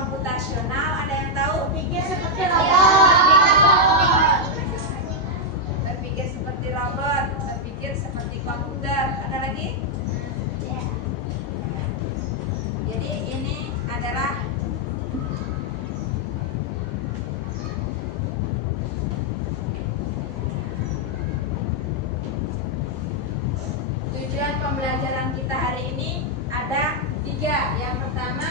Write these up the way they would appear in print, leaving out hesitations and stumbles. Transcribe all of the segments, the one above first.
komputasional, ada yang tahu? Berpikir seperti robot. Berpikir seperti robot, berpikir seperti komputer. Ada lagi? Jadi ini adalah tujuan pembelajaran kita hari ini. Ada 3. Yang pertama,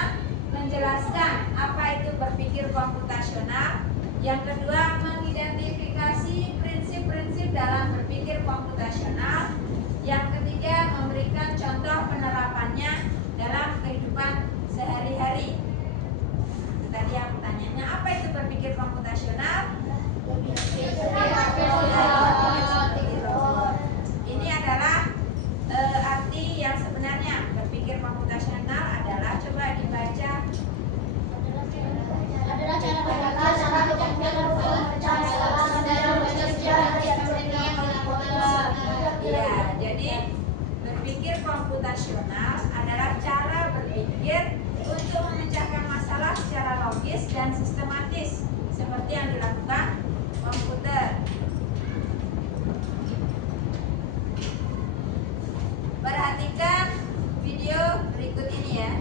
menjelaskan apa itu berpikir komputasional. Yang kedua, mengidentifikasi prinsip-prinsip dalam berpikir komputasional. Yang ketiga, memberikan contoh penerapannya dalam kehidupan sehari-hari. Tadi yang pertanyaannya, apa itu berpikir komputasional? Ini adalah arti yang sebenarnya. Berpikir komputasional adalah, coba dibaca, Adalah cara berpikir ya, jadi berpikir komputasional adalah cara berpikir untuk memecahkan masalah secara logis dan sistematis seperti yang dilakukan komputer. Perhatikan video berikut ini ya.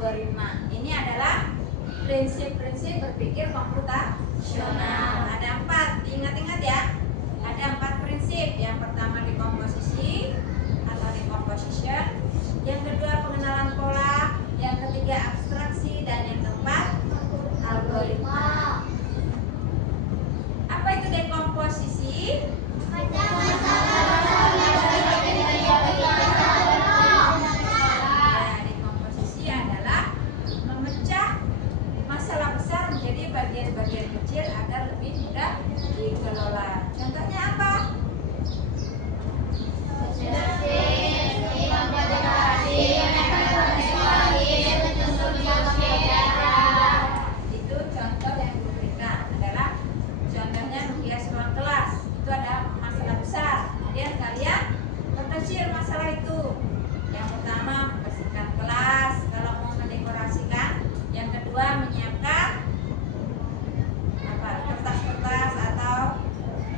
algoritma. Ini adalah prinsip-prinsip berpikir komputasional. Ada 4, ingat-ingat ya. Ada 4 prinsip. Yang pertama dekomposisi atau decomposition. Yang kedua pengenalan pola. Yang ketiga abstraksi dan yang keempat algoritma. Apa itu dekomposisi? Dekomposisi adalah memecah masalah besar menjadi bagian-bagian kecil agar lebih mudah dikelola. Contohnya apa? Itu contoh yang diberikan adalah contohnya menghias ruang kelas. Itu ada masalah besar. Kemudian kalian perkecil masalah itu. Yang pertama membersihkan kelas kalau mau mendekorasikan. Yang kedua menyiapkan kertas-kertas atau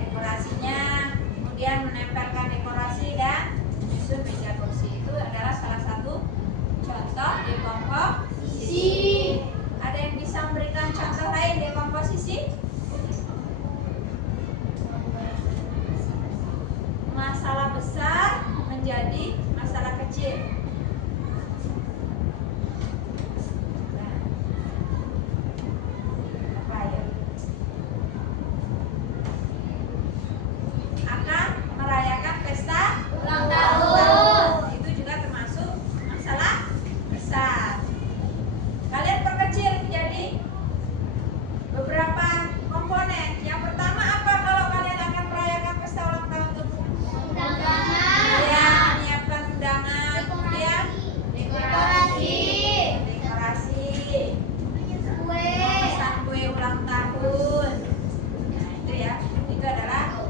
dekorasinya. Kemudian menempelkan dekorasi dan menyusun meja kursi. Itu adalah salah satu contoh dekomposisi. Ada yang bisa memberikan contoh lain dekomposisi? Masalah besar menjadi masalah kecil. Nah, apa ya? Akan merayakan pesta Ulang tahun. Itu juga termasuk masalah besar. Kalian perkecil menjadi beberapa komponen. Yang pertama apa kalau kalian akan merayakan pesta ulang tahun itu? Ya, menyiapkan undangan, kemudian dekorasi, memesan kue ulang tahun. Nah, itu ya, itu adalah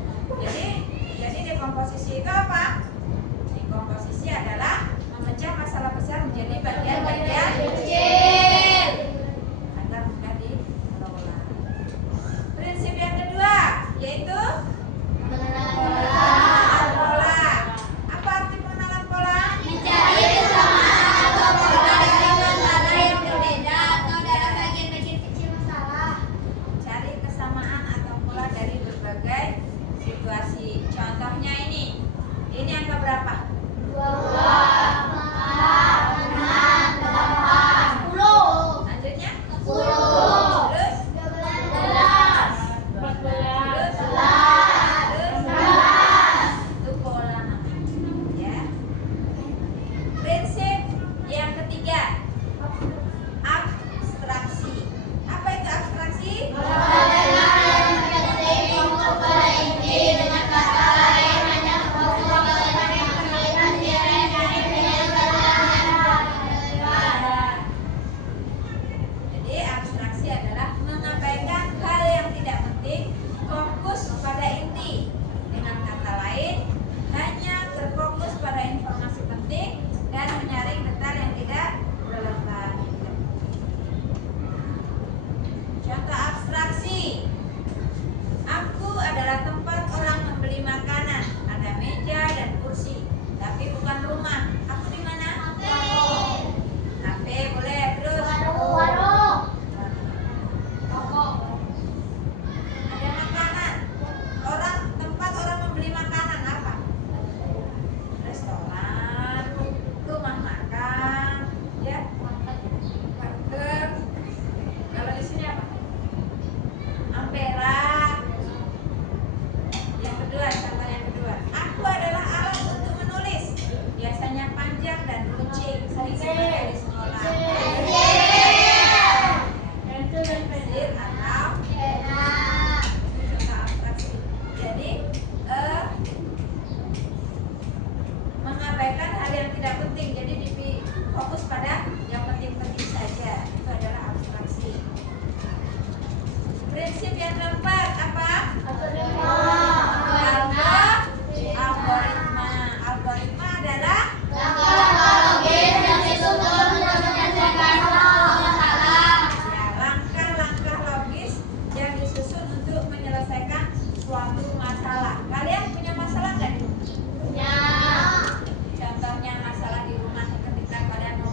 jadi dekomposisi itu apa? Dekomposisi adalah memecah masalah besar menjadi bagian-bagian kecil agar mudah dikelola. Prinsip yang kedua yaitu pengenalan pola. Apa arti pengenalan pola? Mencari kesamaan atau pola dari masalah yang berbeda atau dalam bagian-bagian kecil masalah. Cari kesamaan atau pola dari berbagai situasi. Contohnya ini angka berapa? 2, 4, 6, 8, 10. Lanjutnya? 10. Terus? 12, 14. 11, Itu pola namanya, ya. Prinsip yang ketiga, abstraksi. Apa itu abstraksi? Jadi abstraksi adalah mengabaikan hal yang tidak penting, fokus pada inti. Dengan kata lain, hanya terfokus pada informasi penting dan menyaring detail yang tidak relevan. Contoh abstraksi. Aku adalah tempat orang membeli makanan. Ada meja dan kursi, tapi bukan rumah. Aku di mana? Kafe boleh. Terus ada makanan. Tempat orang membeli makanan apa? Restoran, rumah makan, ya. Burger. Kalau di sini apa? Ampera. Yang kedua, contoh yang kedua. Aku adalah alat untuk menulis. Biasanya panjang dan runcing, sering dipakai di sekolah. Pensil atau contoh abstraksi. Jadi mengabaikan hal yang tidak penting. Jadi fokus pada yang penting-penting saja. Itu adalah abstraksi. Prinsip yang keempat apa? Algoritma. Algoritma adalah langkah-langkah logis yang disusun untuk menyelesaikan suatu masalah. Kalian punya masalah nggak? Contohnya masalah di rumah ketika kalian mau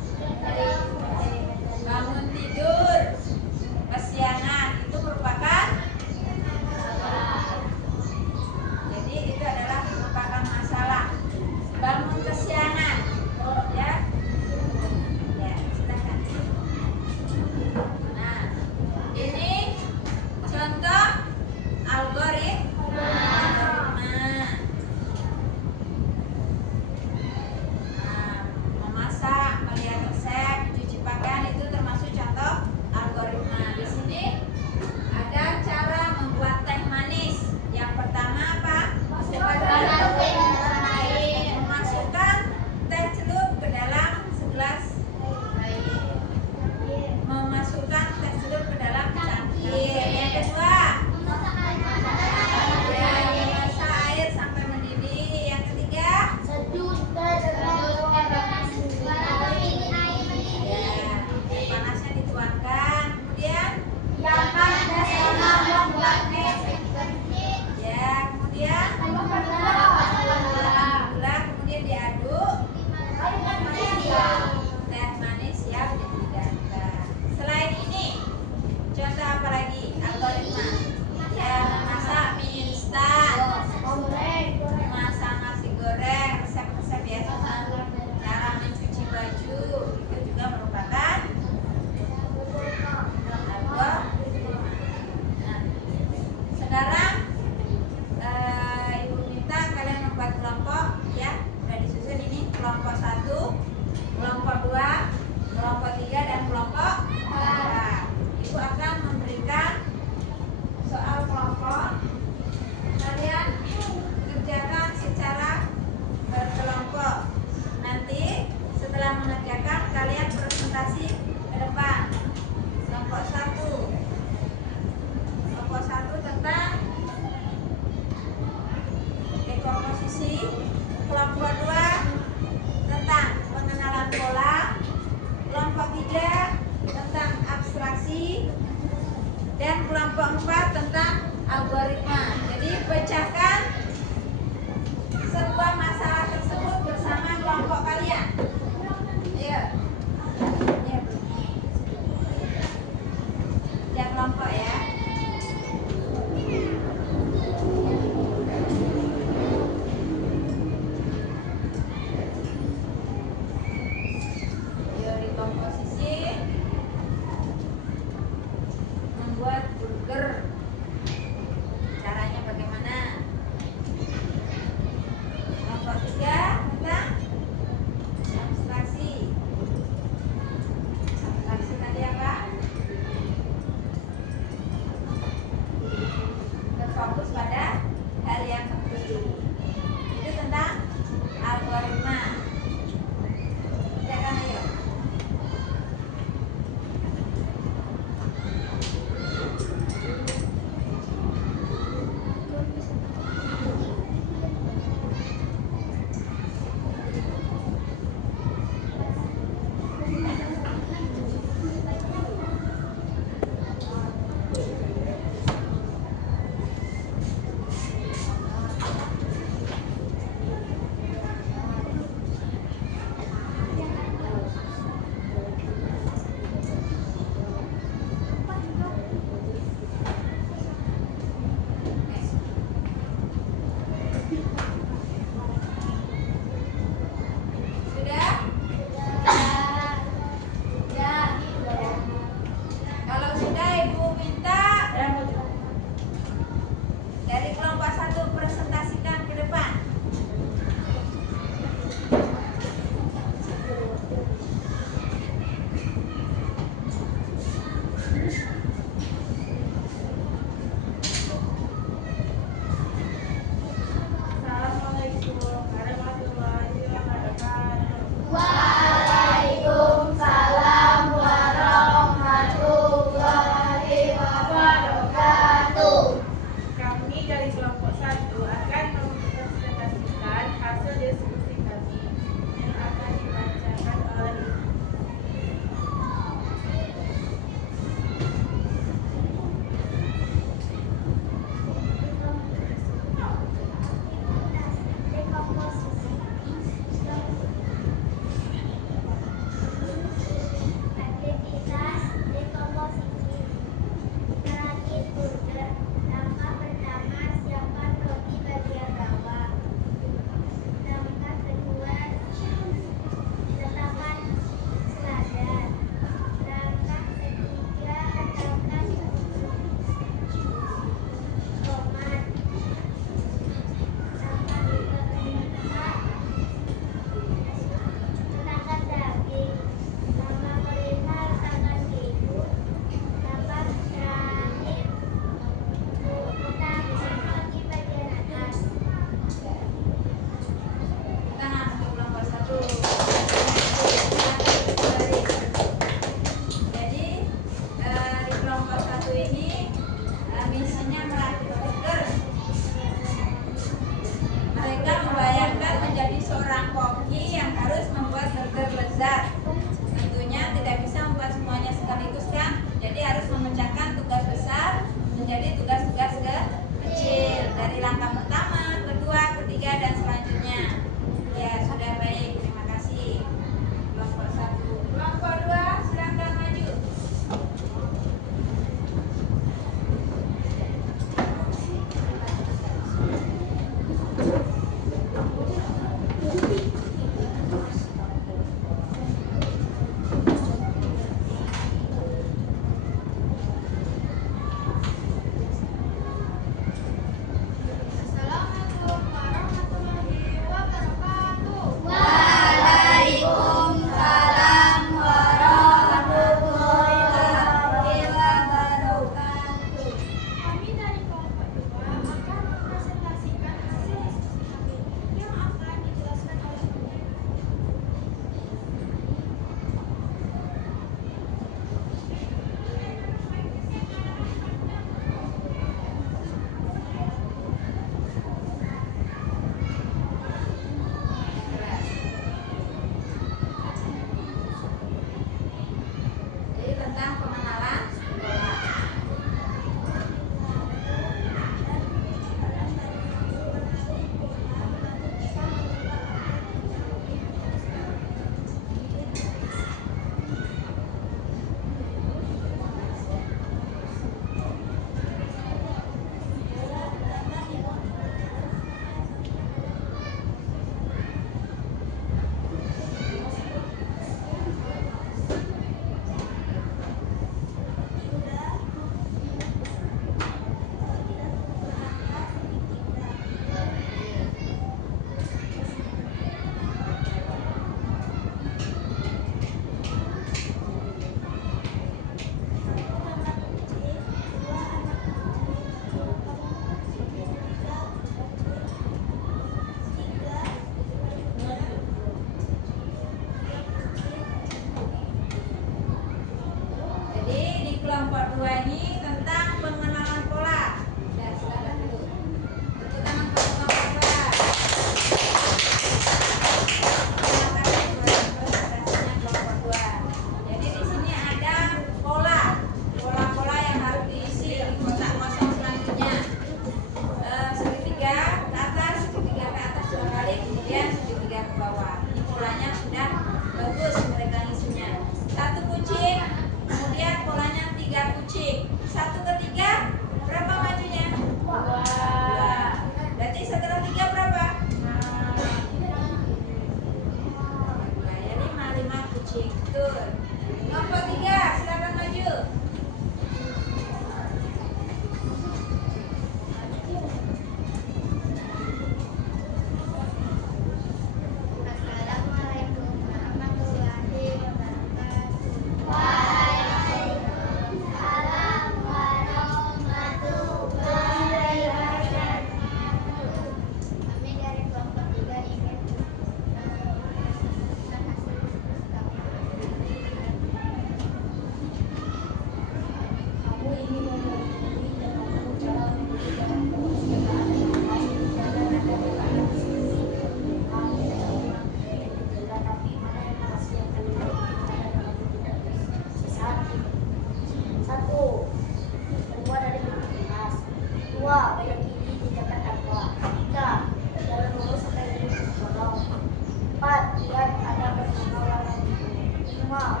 normal.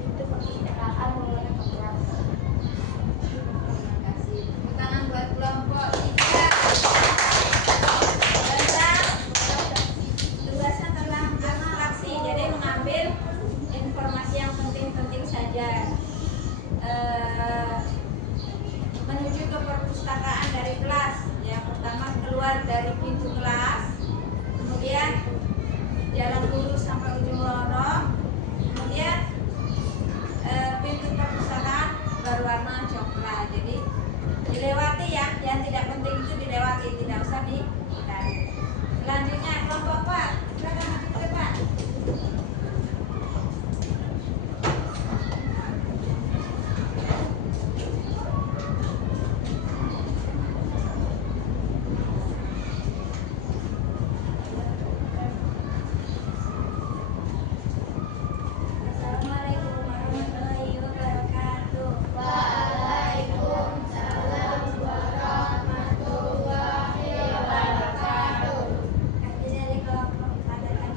Itu perpustakaan menggunakan kelas. Terima kasih. Tepuk tangan buat kelompok 3. Tentang tugasnya tentang abstraksi. Jadi mengambil informasi yang penting-penting saja. Menuju ke perpustakaan dari kelas. Yang pertama keluar dari pintu kelas, kemudian jalan lurus sampai ujung lorong, kemudian pintu perpustakaan berwarna coklat. Jadi dilewati ya, yang tidak penting itu dilewati, tidak usah dicari. Selanjutnya kelompok 4, silakan maju ke depan. Assalamualaikum warahmatullahi wabarakatuh. Waalaikumsalam warahmatullahi wabarakatuh. Kami dari kelompok 4 akan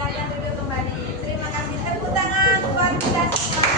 Silakan duduk kembali. Terima kasih. Tepuk tangan buat kita semua.